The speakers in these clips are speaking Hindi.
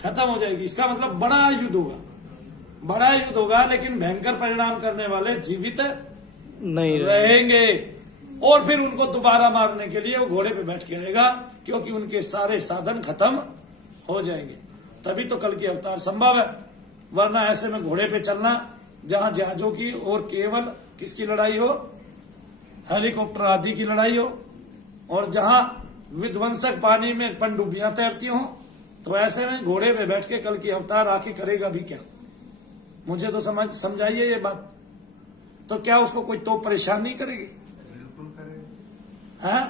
खत्म हो जाएगी। इसका मतलब बड़ा युद्ध होगा, बड़ा युद्ध होगा, लेकिन भयंकर परिणाम करने वाले जीवित नहीं रहेंगे। और फिर उनको दोबारा मारने के लिए वो घोड़े पे बैठ के आएगा, क्योंकि उनके सारे साधन खत्म हो जाएंगे। तभी तो कल की अवतार संभव है, वरना ऐसे में घोड़े पे चलना, जहां जहाजों की और केवल किसकी लड़ाई हो, हेलीकॉप्टर आदि की लड़ाई हो, और जहां विध्वंसक पानी में पनडुब्बियां तैरती हो, तो ऐसे में घोड़े पे बैठ के कल की अवतार आके करेगा भी क्या? मुझे तो समझाइए ये बात। तो क्या उसको कोई तो परेशान नहीं करेगी? हैं?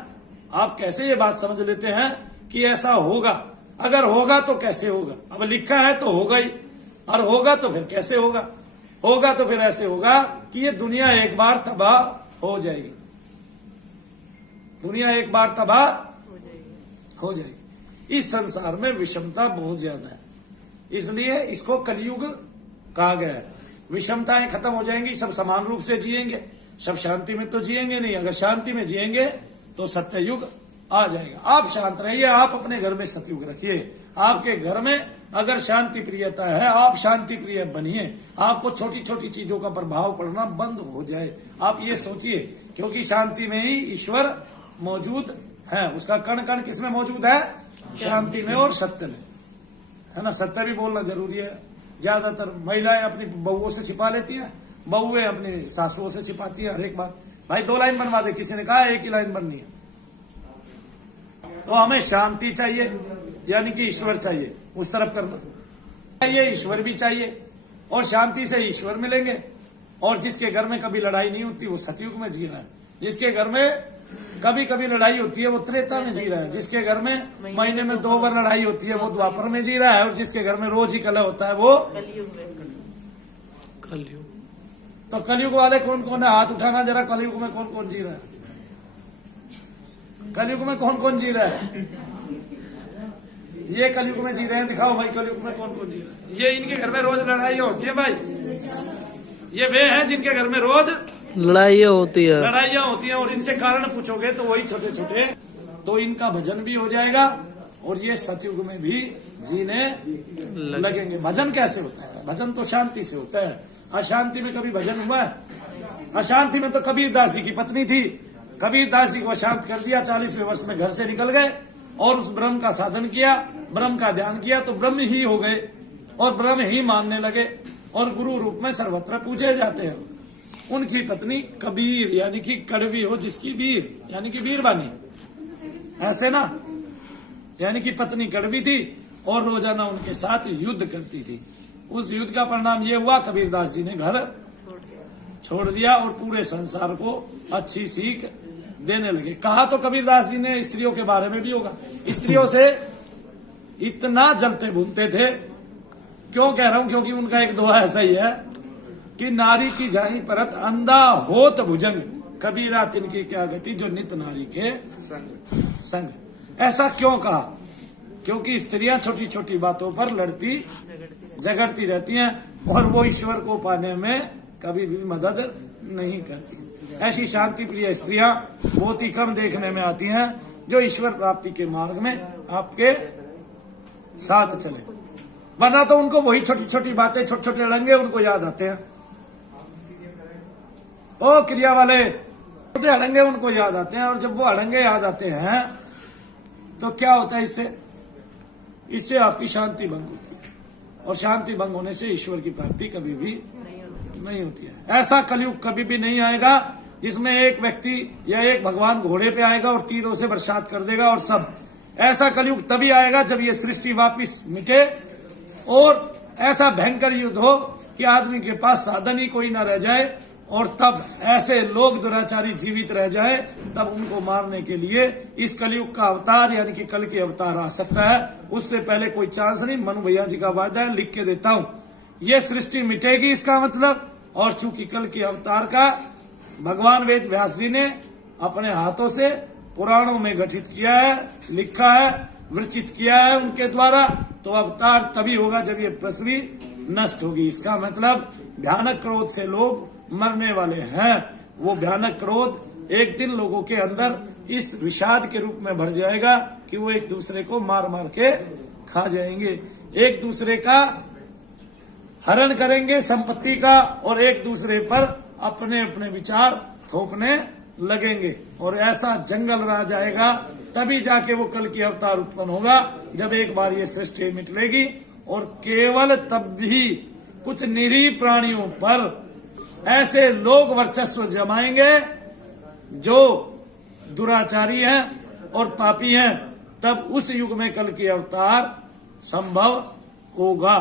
आप कैसे ये बात समझ लेते हैं कि ऐसा होगा? अगर होगा तो कैसे होगा? अब लिखा है तो होगा ही, और होगा तो फिर कैसे होगा? होगा तो फिर ऐसे होगा कि ये दुनिया एक बार तबाह हो जाएगी, दुनिया एक बार तबाह हो जाएगी। इस संसार में विषमता बहुत ज्यादा है, इसलिए इसको कलयुग कहा गया है। विषमताएं खत्म हो जाएंगी, सब समान रूप से जिएंगे, सब शांति में तो जिएंगे नहीं। अगर शांति में जिएंगे तो सत्ययुग आ जाएगा। आप शांत रहिए, आप अपने घर में सतयुग रखिए। आपके घर में अगर शांति प्रियता है, आप शांति प्रिय बनिए, आपको छोटी छोटी चीजों का प्रभाव पड़ना बंद हो जाए। आप ये सोचिए, क्योंकि शांति में ही ईश्वर मौजूद है। उसका कण कण किसमें मौजूद है? शांति में और सत्य में, है ना। सत्य भी बोलना जरूरी है। ज्यादातर महिलाएं अपनी बहुओं से छिपा लेती है, बहुएं अपनी सासुओं से छिपाती है हर एक बात। भाई 2 लाइन बनवा दे, किसी ने कहा 1 ही लाइन बननी है। तो हमें शांति चाहिए, यानी कि ईश्वर चाहिए, उस तरफ करना ये ईश्वर भी चाहिए, और शांति से ईश्वर मिलेंगे। और जिसके घर में कभी लड़ाई नहीं होती वो सतयुग में जी रहा है, जिसके घर में कभी कभी लड़ाई होती है वो त्रेता में जी रहा है, जिसके घर में महीने में 2 बार लड़ाई होती है वो द्वापर में जी रहा है, और जिसके घर में रोज ही कलह होता है वो कलयुग। तो कलयुग वाले कौन कौन है? हाथ उठाना जरा। कलयुग में कौन कौन जी रहा है? कलयुग में कौन कौन जी रहा है? ये कलयुग में जी रहे हैं, दिखाओ भाई कलयुग में कौन कौन जी रहा है। ये इनके घर में रोज लड़ाई होती है भाई, ये वे हैं जिनके घर में रोज लड़ाइयाँ होती है, और इनसे कारण पूछोगे तो वही छोटे छोटे। तो इनका भजन भी हो जाएगा, और ये सतयुग में भी जीने लगेंगे। भजन कैसे होता है? भजन तो शांति से होता है। अशांति में कभी भजन हुआ है? अशांति में तो कबीरदास जी की पत्नी थी, कबीरदास जी को शांत कर दिया, 40वें वर्ष में घर से निकल गए, और उस ब्रह्म का साधन किया, ब्रह्म का ध्यान किया, तो ब्रह्म ही हो गए, और ब्रह्म ही मानने लगे, और गुरु रूप में सर्वत्र पूजे जाते हैं। उनकी पत्नी कबीर, यानी कि कड़वी हो जिसकी बीर, यानी कि बीर बानी, ऐसे ना, यानी कि पत्नी कड़वी थी और रोजाना उनके साथ युद्ध करती थी। उस युद्ध का परिणाम ये हुआ, कबीरदास जी ने घर छोड़ दिया और पूरे संसार को अच्छी सीख देने लगे। कहा तो कबीरदास जी ने स्त्रियों के बारे में भी होगा, स्त्रियों से इतना जलते भूनते थे। क्यों कह रहा हूं? क्योंकि उनका एक दोहा ऐसा ही है कि नारी की जाही परत अंधा होत भुजंग, कबीरा तिनकी क्या गति जो नित नारी के संग। ऐसा क्यों कहा? क्योंकि स्त्रियां छोटी छोटी बातों पर लड़ती झगड़ती रहती हैं, और वो ईश्वर को पाने में कभी भी मदद नहीं करती। ऐसी शांति प्रिय स्त्रियां बहुत ही कम देखने में आती हैं, जो ईश्वर प्राप्ति के मार्ग में आपके साथ चले। वरना तो उनको वही छोटी छोटी बातें, छोटे छोटे अड़ंगे उनको याद आते हैं। ओ क्रिया वाले, छोटे अड़ंगे उनको याद आते हैं, और जब वो अड़ंगे याद आते हैं तो क्या होता है? इससे आपकी शांति भंग होती है, और शांति भंग होने से ईश्वर की प्राप्ति कभी भी नहीं होती है। ऐसा कलयुग कभी भी नहीं आएगा जिसमें एक व्यक्ति या एक भगवान घोड़े पे आएगा और तीरों से बरसात कर देगा और सब। ऐसा कलयुग तभी आएगा जब ये सृष्टि वापिस मिटे, और ऐसा भयंकर युद्ध हो कि आदमी के पास साधन ही कोई ना रह जाए, और तब ऐसे लोग दुराचारी जीवित रह जाए, तब उनको मारने के लिए इस कलयुग का अवतार यानी कि कल के अवतार आ सकता है। उससे पहले कोई चांस नहीं। मनु भैया जी का वादा है, लिख के देता हूं, ये सृष्टि मिटेगी इसका मतलब। और चूंकि कल के अवतार का भगवान वेद व्यास जी ने अपने हाथों से पुराणों में गठित किया है, लिखा है, विरचित किया है उनके द्वारा, तो अवतार तभी होगा जब ये पृथ्वी नष्ट होगी। इसका मतलब भयानक क्रोध से लोग मरने वाले हैं। वो भयानक क्रोध एक दिन लोगों के अंदर इस विषाद के रूप में भर जाएगा कि वो एक दूसरे को मार मार के खा जाएंगे, एक दूसरे का हरण करेंगे संपत्ति का और एक दूसरे पर अपने अपने विचार थोपने लगेंगे और ऐसा जंगल राज जाएगा। तभी जाके वो कल की अवतार उत्पन्न होगा जब एक बार ये सृष्टि मिटलेगी और केवल तब भी कुछ निरीह प्राणियों पर ऐसे लोग वर्चस्व जमाएंगे जो दुराचारी हैं और पापी हैं। तब उस युग में कल की अवतार संभव होगा,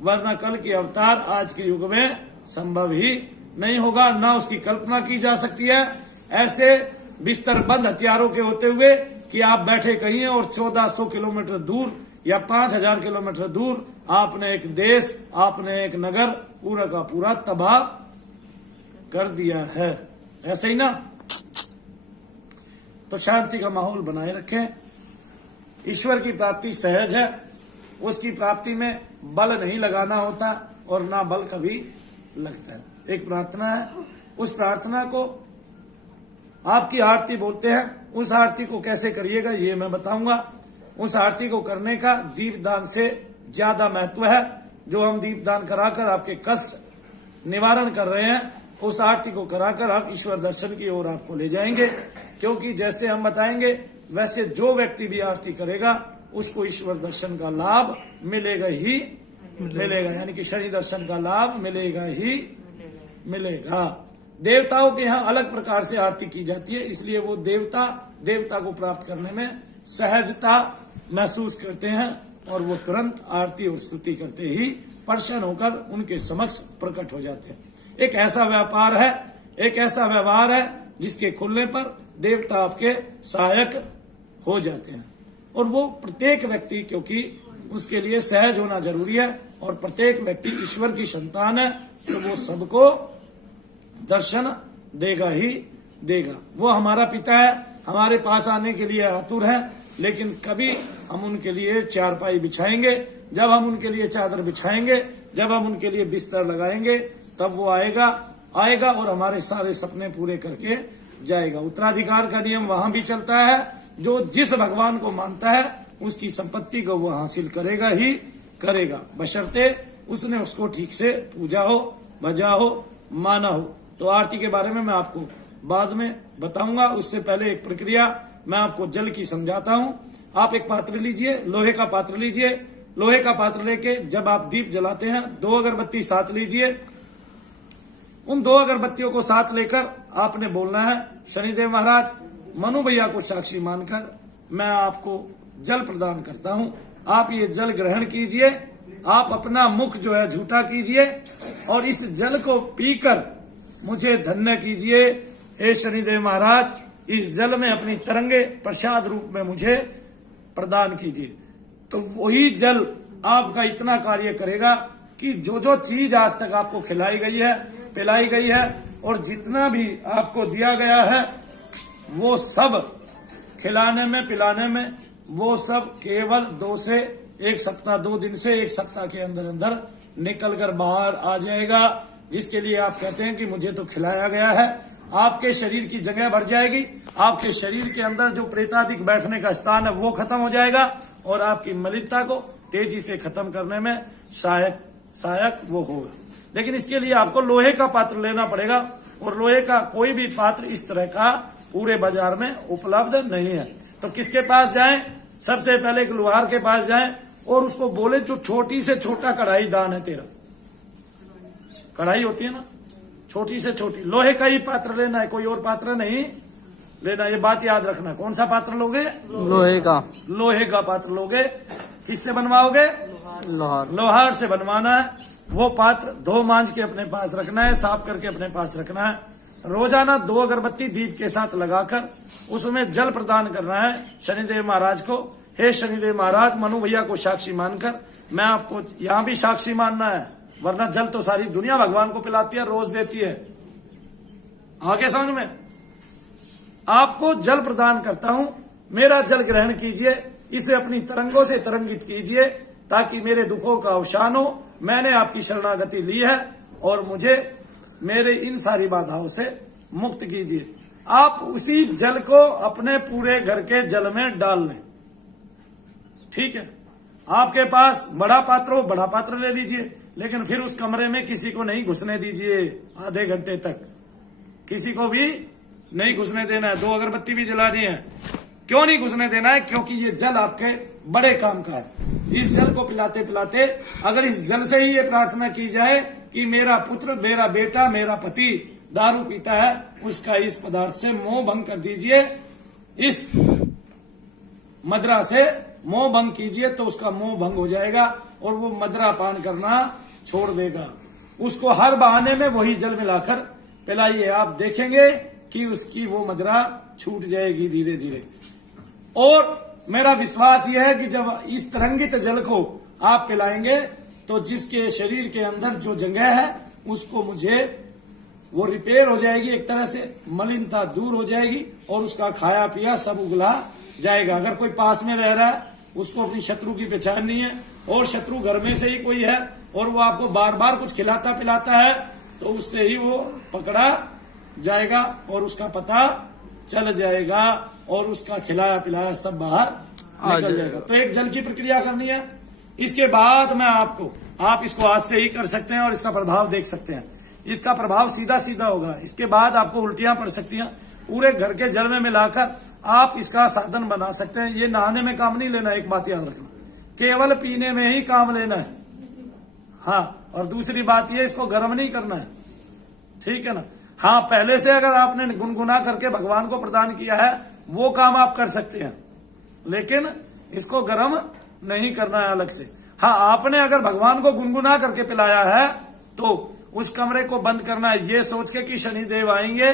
वरना कल की अवतार आज के युग में संभव ही नहीं होगा, ना उसकी कल्पना की जा सकती है। ऐसे बिस्तर बंद हथियारों के होते हुए कि आप बैठे कहीं और 1400 किलोमीटर दूर या 5000 किलोमीटर दूर आपने एक देश, आपने एक नगर पूरा का पूरा तबाह कर दिया है। ऐसे ही ना, तो शांति का माहौल बनाए रखें। ईश्वर की प्राप्ति सहज है, उसकी प्राप्ति में बल नहीं लगाना होता और ना बल कभी लगता है। एक प्रार्थना है, उस प्रार्थना को आपकी आरती बोलते हैं। उस आरती को कैसे करिएगा ये मैं बताऊंगा। उस आरती को करने का दीपदान से ज्यादा महत्व है। जो हम दीपदान कराकर आपके कष्ट निवारण कर रहे हैं, उस आरती को कराकर हम ईश्वर दर्शन की ओर आपको ले जाएंगे। क्योंकि जैसे हम बताएंगे वैसे जो व्यक्ति भी आरती करेगा उसको ईश्वर दर्शन का लाभ मिलेगा ही मिलेगा, यानी कि शनि दर्शन का लाभ मिलेगा ही मिलेगा। देवताओं के यहाँ अलग प्रकार से आरती की जाती है, इसलिए वो देवता को प्राप्त करने में सहजता महसूस करते हैं और वो तुरंत आरती और स्तुति करते ही प्रसन्न होकर उनके समक्ष प्रकट हो जाते हैं। एक ऐसा व्यापार है, एक ऐसा व्यवहार है जिसके खुलने पर देवता आपके सहायक हो जाते हैं। और वो प्रत्येक व्यक्ति, क्योंकि उसके लिए सहज होना जरूरी है और प्रत्येक व्यक्ति ईश्वर की संतान है, तो वो सबको दर्शन देगा ही देगा। वो हमारा पिता है, हमारे पास आने के लिए आतुर है, लेकिन कभी हम उनके लिए चारपाई बिछाएंगे, जब हम उनके लिए चादर बिछाएंगे, जब हम उनके लिए बिस्तर लगाएंगे, तब वो आएगा और हमारे सारे सपने पूरे करके जाएगा। उत्तराधिकार का नियम वहां भी चलता है। जो जिस भगवान को मानता है उसकी संपत्ति को वो हासिल करेगा ही करेगा, बशर्ते उसने उसको ठीक से पूजा हो, भजा हो, माना हो। तो आरती के बारे में मैं आपको बाद में बताऊंगा। उससे पहले एक प्रक्रिया मैं आपको जल की समझाता हूं। आप एक पात्र लीजिए, लोहे का पात्र लीजिए। लोहे का पात्र लेके जब आप दीप जलाते हैं 2 अगरबत्ती साथ लीजिए। उन 2 अगरबत्तियों को साथ लेकर आपने बोलना है, शनिदेव महाराज मनु भैया को साक्षी मानकर मैं आपको जल प्रदान करता हूं, आप ये जल ग्रहण कीजिए। आप अपना मुख जो है झूठा कीजिए और इस जल को पीकर मुझे धन्य कीजिए। हे शनिदेव महाराज, इस जल में अपनी तरंगे प्रसाद रूप में मुझे प्रदान कीजिए। तो वही जल आपका इतना कार्य करेगा कि जो जो चीज आज तक आपको खिलाई गई है, पिलाई गई है और जितना भी आपको दिया गया है, वो सब खिलाने में पिलाने में वो सब केवल 2 से 1 सप्ताह, 2 दिन से 1 सप्ताह के अंदर अंदर निकल कर बाहर आ जाएगा। जिसके लिए आप कहते हैं कि मुझे तो खिलाया गया है। आपके शरीर की जगह बढ़ जाएगी, आपके शरीर के अंदर जो प्रेतादिक बैठने का स्थान है वो खत्म हो जाएगा और आपकी मलिनता को तेजी से खत्म करने में सहायक वो होगा। लेकिन इसके लिए आपको लोहे का पात्र लेना पड़ेगा और लोहे का कोई भी पात्र इस तरह का पूरे बाजार में उपलब्ध नहीं है। तो किसके पास जाएं? सबसे पहले एक लोहार के पास जाएं और उसको बोले जो छोटी से छोटा कढ़ाई दान है तेरा। कढ़ाई होती है ना, छोटी से छोटी, लोहे का ही पात्र लेना है, कोई और पात्र नहीं लेना। ये बात याद रखना। कौन सा पात्र लोगे? लोहे का। लोहे का पात्र लोगे। किससे बनवाओगे? लोहार से बनवाना है। वो पात्र धो मांझ के अपने पास रखना है, साफ करके अपने पास रखना है। रोजाना 2 अगरबत्ती दीप के साथ लगाकर उसमें जल प्रदान करना है शनिदेव महाराज को। हे शनिदेव महाराज, मनु भैया को साक्षी मानकर मैं आपको यहाँ भी साक्षी मानना है, वरना जल तो सारी दुनिया भगवान को पिलाती है, रोज देती है। आगे समझ में? आपको जल प्रदान करता हूं, मेरा जल ग्रहण कीजिए, इसे अपनी तरंगों से तरंगित कीजिए ताकि मेरे दुखों का अवसान हो। मैंने आपकी शरणागति ली है और मुझे मेरे इन सारी बाधाओं से मुक्त कीजिए। आप उसी जल को अपने पूरे घर के जल में डाल लें, ठीक है? आपके पास बड़ा पात्र हो, बड़ा पात्र ले लीजिए, लेकिन फिर उस कमरे में किसी को नहीं घुसने दीजिए आधे घंटे तक, किसी को भी नहीं घुसने देना है। 2 अगरबत्ती भी जलानी है। क्यों नहीं घुसने देना है? क्योंकि ये जल आपके बड़े काम का है। इस जल को पिलाते पिलाते अगर इस जल से ही ये प्रार्थना की जाए कि मेरा पुत्र, मेरा बेटा, मेरा पति दारू पीता है, उसका इस पदार्थ से मोह भंग कर दीजिए, इस मदरा से मोह भंग कीजिए, तो उसका मोह भंग हो जाएगा और वो मदरा पान करना छोड़ देगा। उसको हर बहाने में वही जल मिलाकर पिलाइए, आप देखेंगे कि उसकी वो मदरा छूट जाएगी धीरे धीरे। और मेरा विश्वास यह है कि जब इस तरंगित जल को आप पिलाएंगे तो जिसके शरीर के अंदर जो जगह है उसको मुझे वो रिपेयर हो जाएगी, एक तरह से मलिनता दूर हो जाएगी और उसका खाया पिया सब उगला जाएगा। अगर कोई पास में रह रहा है, उसको अपनी शत्रु की पहचान नहीं है और शत्रु घर में से ही कोई है और वो आपको बार बार कुछ खिलाता पिलाता है, तो उससे ही वो पकड़ा जाएगा और उसका पता चल जाएगा और उसका खिलाया पिलाया सब बाहर निकल जाएगा। तो एक जल की प्रक्रिया करनी है। इसके बाद मैं आपको, आप इसको आज से ही कर सकते हैं और इसका प्रभाव देख सकते हैं। इसका प्रभाव सीधा सीधा होगा। इसके बाद आपको उल्टियां पड़ सकती हैं। पूरे घर के जल में मिलाकर आप इसका साधन बना सकते हैं। ये नहाने में काम नहीं लेना, एक बात याद रखना, केवल पीने में ही काम लेना है। हाँ, और दूसरी बात ये, इसको गर्म नहीं करना है, ठीक है ना। हाँ, पहले से अगर आपने गुनगुना करके भगवान को प्रदान किया है वो काम आप कर सकते हैं, लेकिन इसको गर्म नहीं करना है अलग से। हाँ, आपने अगर भगवान को गुनगुना करके पिलाया है तो उस कमरे को बंद करना है, ये सोच के कि शनिदेव आएंगे,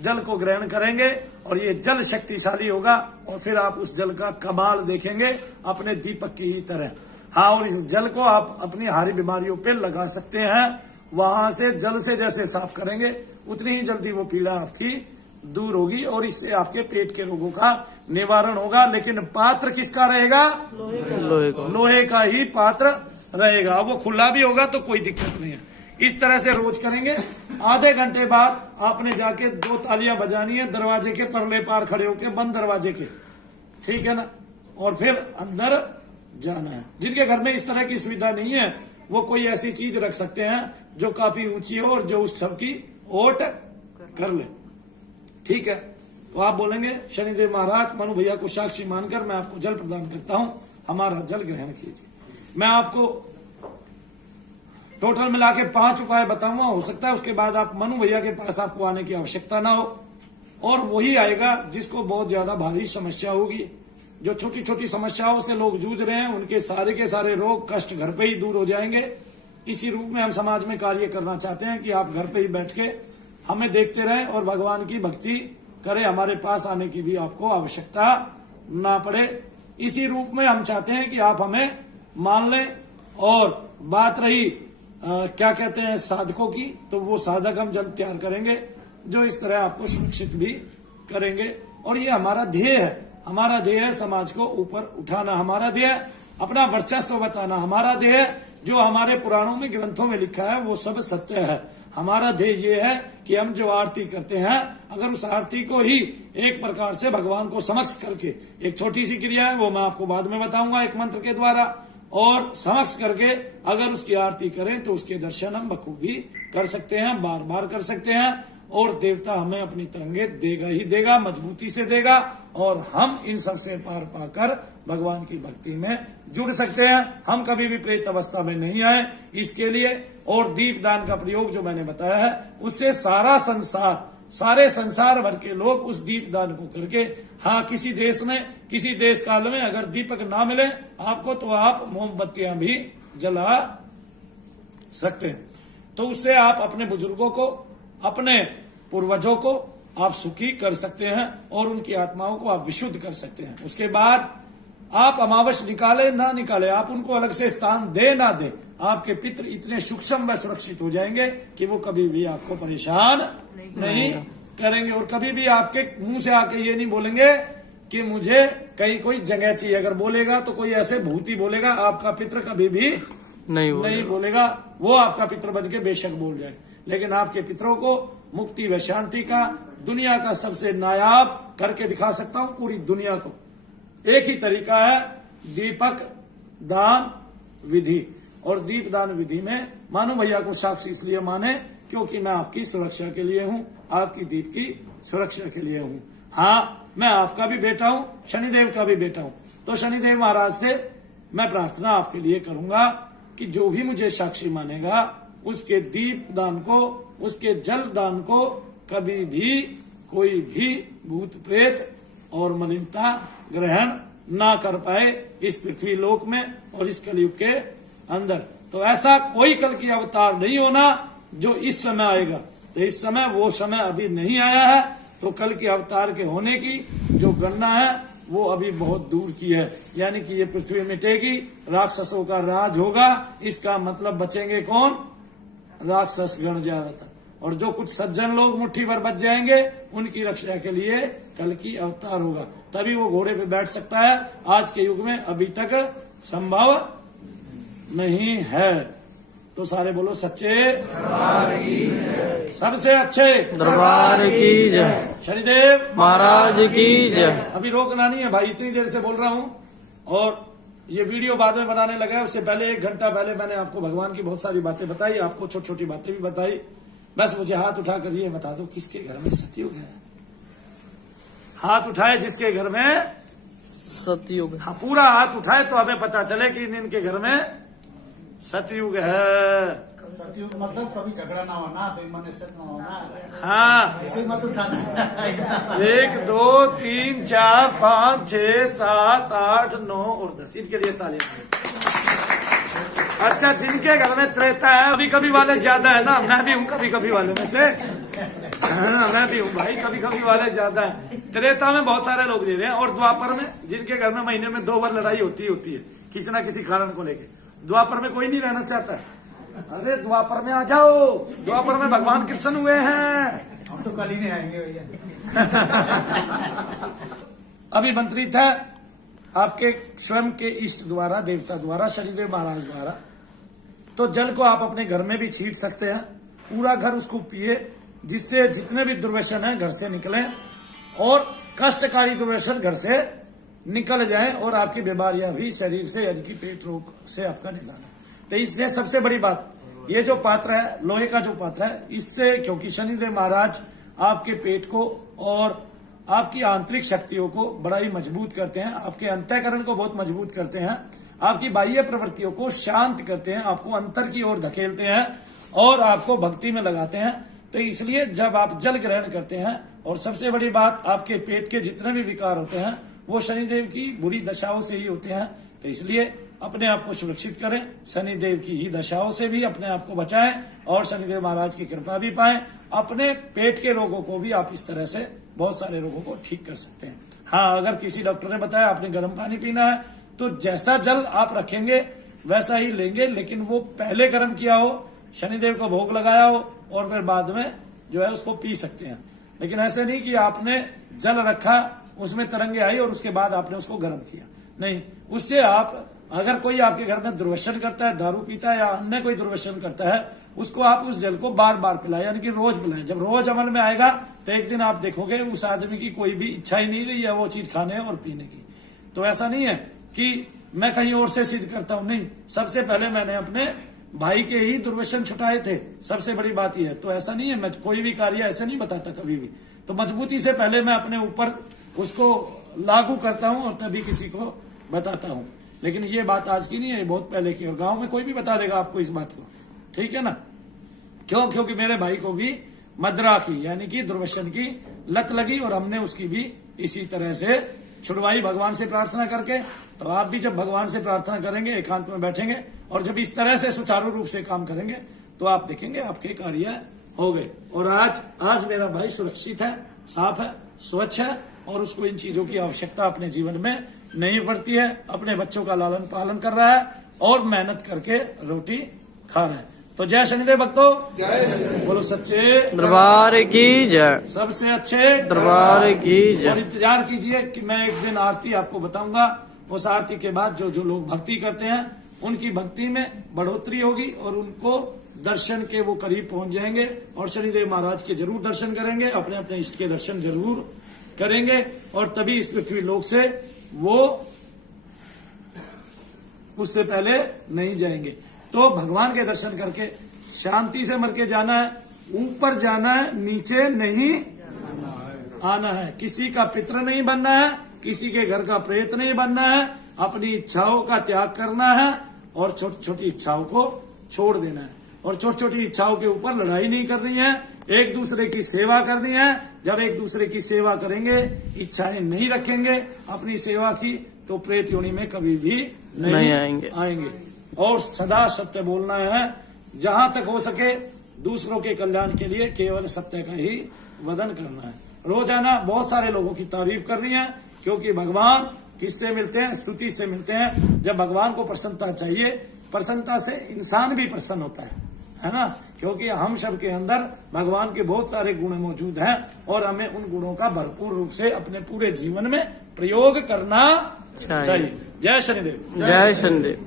जल को ग्रहण करेंगे और ये जल शक्तिशाली होगा और फिर आप उस जल का कमाल देखेंगे अपने दीपक की ही तरह। हाँ, और इस जल को आप अपनी हारी बीमारियों पे लगा सकते हैं। वहां से जल से जैसे साफ करेंगे उतनी ही जल्दी वो पीड़ा आपकी दूर होगी और इससे आपके पेट के रोगों का निवारण होगा। लेकिन पात्र किसका रहेगा? लोहे का ही पात्र रहेगा। वो खुला भी होगा तो कोई दिक्कत नहीं है। इस तरह से रोज करेंगे। आधे घंटे बाद आपने जाके 2 तालियां बजानी है दरवाजे के परले पार खड़े होके, बंद दरवाजे के, ठीक है ना, और फिर अंदर जाना है। जिनके घर में इस तरह की सुविधा नहीं है वो कोई ऐसी चीज रख सकते हैं जो काफी ऊंची हो और जो उस सब की ओट कर ले, ठीक है। तो आप बोलेंगे शनिदेव महाराज, मनु भैया को साक्षी मानकर मैं आपको जल प्रदान करता हूं, हमारा जल ग्रहण कीजिए। मैं आपको टोटल मिला के 5 उपाय बताऊंगा। हो सकता है उसके बाद आप मनु भैया के पास आपको आने की आवश्यकता ना हो और वही आएगा जिसको बहुत ज्यादा भारी समस्या होगी। जो छोटी छोटी समस्याओं से लोग जूझ रहे हैं उनके सारे के सारे रोग कष्ट घर पे ही दूर हो जाएंगे। इसी रूप में हम समाज में कार्य करना चाहते हैं कि आप घर पे ही बैठ के हमें देखते रहें और भगवान की भक्ति करें, हमारे पास आने की भी आपको आवश्यकता ना पड़े। इसी रूप में हम चाहते हैं कि आप हमें मान लें। और बात रही क्या कहते हैं साधकों की, तो वो साधक हम जल्द तैयार करेंगे जो इस तरह आपको सुरक्षित भी करेंगे। और ये हमारा ध्येय है। हमारा ध्येय है समाज को ऊपर उठाना, हमारा ध्येय अपना वर्चस्व बताना, हमारा ध्येय जो हमारे पुराणों में ग्रंथों में लिखा है वो सब सत्य है। हमारा ध्येय ये है कि हम जो आरती करते हैं अगर उस आरती को ही एक प्रकार से भगवान को समक्ष करके, एक छोटी सी क्रिया है वो मैं आपको बाद में बताऊंगा एक मंत्र के द्वारा, और समक्ष करके अगर उसकी आरती करें तो उसके दर्शन हम बखूबी कर सकते हैं, बार बार कर सकते हैं और देवता हमें अपनी तरंगे देगा ही देगा, मजबूती से देगा और हम इन सब से पार पाकर भगवान की भक्ति में जुड़ सकते हैं। हम कभी भी प्रेत अवस्था में नहीं आए इसके लिए। और दीप दान का प्रयोग जो मैंने बताया है उससे सारा संसार, सारे संसार भर के लोग उस दीप दान को करके, हाँ किसी देश में किसी देश काल में अगर दीपक ना मिले आपको तो आप मोमबत्तियां भी जला सकते हैं। तो उससे आप अपने बुजुर्गों को, अपने पूर्वजों को आप सुखी कर सकते हैं और उनकी आत्माओं को आप विशुद्ध कर सकते हैं। उसके बाद आप अमावस निकाले ना निकाले, आप उनको अलग से स्थान दे ना दे, आपके पितृ इतने सूक्ष्म व सुरक्षित हो जाएंगे कि वो कभी भी आपको परेशान नहीं करेंगे और कभी भी आपके मुंह से आके ये नहीं बोलेंगे कि मुझे कहीं कोई जगह चाहिए। अगर बोलेगा तो कोई ऐसे भूत ही बोलेगा, आपका पितृ कभी भी नहीं बोलेगा। वो आपका पितृ बन के बेशक बोल जाए, लेकिन आपके पितरों को मुक्ति व शांति का दुनिया का सबसे नायाब करके दिखा सकता हूं पूरी दुनिया को। एक ही तरीका है, दीपक दान विधि। और दीप दान विधि में मानो भैया को साक्षी इसलिए माने क्योंकि मैं आपकी सुरक्षा के लिए हूँ, आपकी दीप की सुरक्षा के लिए हूँ। हाँ, मैं आपका भी बेटा हूँ, शनिदेव का भी बेटा हूँ। तो शनिदेव महाराज से मैं प्रार्थना आपके लिए करूंगा कि जो भी मुझे साक्षी मानेगा उसके दीप दान को, उसके जल दान को कभी भी कोई भी भूत प्रेत और मलिनता ग्रहण ना कर पाए इस पृथ्वी लोक में और इस कलयुग के अंदर। तो ऐसा कोई कल की अवतार नहीं होना जो इस समय आएगा। तो इस समय वो समय अभी नहीं आया है, तो कल के अवतार के होने की जो गणना है वो अभी बहुत दूर की है। यानी कि ये पृथ्वी मिटेगी, राक्षसों का राज होगा। इसका मतलब बचेंगे कौन? राक्षस गण ज्यादातर। और जो कुछ सज्जन लोग मुट्ठी भर बच जाएंगे उनकी रक्षा के लिए कल की अवतार होगा, तभी वो घोड़े पे बैठ सकता है। आज के युग में अभी तक संभव नहीं है। तो सारे बोलो सच्चे दरबार की जय, सबसे अच्छे दरबार की जय, शनिदेव महाराज की जय। अभी रोकना नहीं है भाई, इतनी देर से बोल रहा हूँ और ये वीडियो बाद में बनाने लगा है। उससे पहले 1 घंटा पहले मैंने आपको भगवान की बहुत सारी बातें बताई, आपको छोटी छोटी बातें भी बताई। बस मुझे हाथ उठाकर ये बता दो किसके घर में सतयुग है? हाथ उठाए जिसके घर में सतयुग। हाँ, पूरा हाथ उठाए तो हमें पता चले कि इनके घर में सतयुग है। सतयुग मतलब कभी झगड़ा ना होना, बेईमानी से ना होना। हाँ, ऐसे मत उठाना। 1 2 3 4 5 6 7 8 9 और 10 इनके लिए तालियां। अच्छा, जिनके घर में त्रेता है, कभी कभी वाले ज्यादा है ना, मैं भी हूँ कभी कभी वाले में से। हाँ, मैं भी हूँ भाई, कभी कभी वाले ज्यादा है। त्रेता में बहुत सारे लोग दे रहे हैं और द्वापर में जिनके घर में महीने में 2 बार लड़ाई होती है किसी ना किसी कारण को लेके। द्वापर में कोई नहीं रहना चाहता। अरे द्वापर में आ जाओ, द्वापर में भगवान कृष्ण हुए हैं। हम तो कल ही नहीं आएंगे भैया। अभी मंत्रित है आपके स्वयं के इष्ट द्वारा, देवता द्वारा, शनिदेव महाराज द्वारा। तो जल को आप अपने घर में भी छीट सकते हैं, पूरा घर उसको पिए, जिससे जितने भी दुर्व्यसन है घर से निकले और कष्टकारी दुर्व्यसन घर से निकल जाए और आपकी बीमारियां भी शरीर से, यानी कि पेट रोग से आपका निदान है। तो इससे सबसे बड़ी बात, ये जो पात्र है, लोहे का जो पात्र है, इससे क्योंकि शनिदेव महाराज आपके पेट को और आपकी आंतरिक शक्तियों को बड़ा ही मजबूत करते हैं, आपके अंतःकरण को बहुत मजबूत करते हैं, आपकी बाह्य प्रवृत्तियों को शांत करते हैं, आपको अंतर की ओर धकेलते हैं और आपको भक्ति में लगाते हैं। तो इसलिए जब आप जल ग्रहण करते हैं, और सबसे बड़ी बात, आपके पेट के जितने भी विकार होते हैं वो शनिदेव की बुरी दशाओं से ही होते हैं। तो इसलिए अपने आप को सुरक्षित करें, शनिदेव की ही दशाओं से भी अपने आप को बचाएं और शनिदेव महाराज की कृपा भी पाएं। अपने पेट के रोगों को भी आप इस तरह से बहुत सारे रोगों को ठीक कर सकते हैं। हाँ, अगर किसी डॉक्टर ने बताया आपने गर्म पानी पीना है तो जैसा जल आप रखेंगे वैसा ही लेंगे, लेकिन वो पहले गर्म किया हो, शनिदेव को भोग लगाया हो और फिर बाद में जो है उसको पी सकते हैं। लेकिन ऐसे नहीं कि आपने जल रखा, उसमें तरंगे आई और उसके बाद आपने उसको गर्म किया, नहीं। उससे आप, अगर कोई आपके घर में दुर्व्यसन करता है, दारू पीता है या अन्य कोई दुर्व्यसन करता है, उसको आप उस जल को बार बार पिलाएं, यानी कि रोज पिलाएं। जब रोज अमल में आएगा तो एक दिन आप देखोगे उस आदमी की कोई भी इच्छा ही नहीं रही है वो चीज खाने और पीने की। तो ऐसा नहीं है कि मैं कहीं और से सिद्ध करता हूं, नहीं। सबसे पहले मैंने अपने भाई के ही दुर्व्यसन छुटाए थे, सबसे बड़ी बात यह है। तो ऐसा नहीं है, मैं कोई भी कार्य ऐसे नहीं बताता कभी भी। तो मजबूती से पहले मैं अपने ऊपर उसको लागू करता हूं और तभी किसी को बताता हूं। लेकिन ये बात आज की नहीं है, बहुत पहले की, और गांव में कोई भी बता देगा आपको इस बात को, ठीक है ना। क्यों? क्योंकि मेरे भाई को भी मदरा की, यानी कि दुर्व्यसन की लत लगी और हमने उसकी भी इसी तरह से छुड़वाई भगवान से प्रार्थना करके। तो आप भी जब भगवान से प्रार्थना करेंगे, एकांत में बैठेंगे और जब इस तरह से सुचारू रूप से काम करेंगे तो आप देखेंगे आपके कार्य हो गए। और आज मेरा भाई सुरक्षित है, साफ है, स्वच्छ है और उसको इन चीजों की आवश्यकता अपने जीवन में नहीं पड़ती है। अपने बच्चों का लालन पालन कर रहा है और मेहनत करके रोटी खा रहा है। तो जय शनिदेव भक्तों, बोलो सच्चे दरबार की जय, सबसे अच्छे दरबार की और जय। इंतजार कीजिए कि मैं एक दिन आरती आपको बताऊंगा। उस आरती के बाद जो लोग भक्ति करते हैं उनकी भक्ति में बढ़ोतरी होगी और उनको दर्शन के वो करीब पहुंच जाएंगे और शनिदेव महाराज के जरूर दर्शन करेंगे, अपने अपने इष्ट के दर्शन जरूर करेंगे और तभी इस पृथ्वी लोक से वो उससे पहले नहीं जाएंगे। तो भगवान के दर्शन करके शांति से मर के जाना है, ऊपर जाना है, नीचे नहीं आना है। किसी का पित्र नहीं बनना है, किसी के घर का प्रेत नहीं बनना है। अपनी इच्छाओं का त्याग करना है और छोटी छोटी इच्छाओं को छोड़ देना है। और छोटी छोटी इच्छाओं के ऊपर लड़ाई नहीं करनी है, एक दूसरे की सेवा करनी है। जब एक दूसरे की सेवा करेंगे, इच्छाएं नहीं रखेंगे अपनी सेवा की, तो प्रेत योनि में कभी भी नहीं आएंगे। और सदा सत्य बोलना है, जहां तक हो सके दूसरों के कल्याण के लिए केवल सत्य का ही वदन करना है। रोजाना बहुत सारे लोगों की तारीफ करनी है, क्योंकि भगवान किससे मिलते हैं? स्तुति से मिलते हैं। जब भगवान को प्रसन्नता चाहिए, प्रसन्नता से इंसान भी प्रसन्न होता है ना, क्योंकि हम सब के अंदर भगवान के बहुत सारे गुण मौजूद हैं और हमें उन गुणों का भरपूर रूप से अपने पूरे जीवन में प्रयोग करना चाहिए। जय शनिदेव। जय शनिदेव।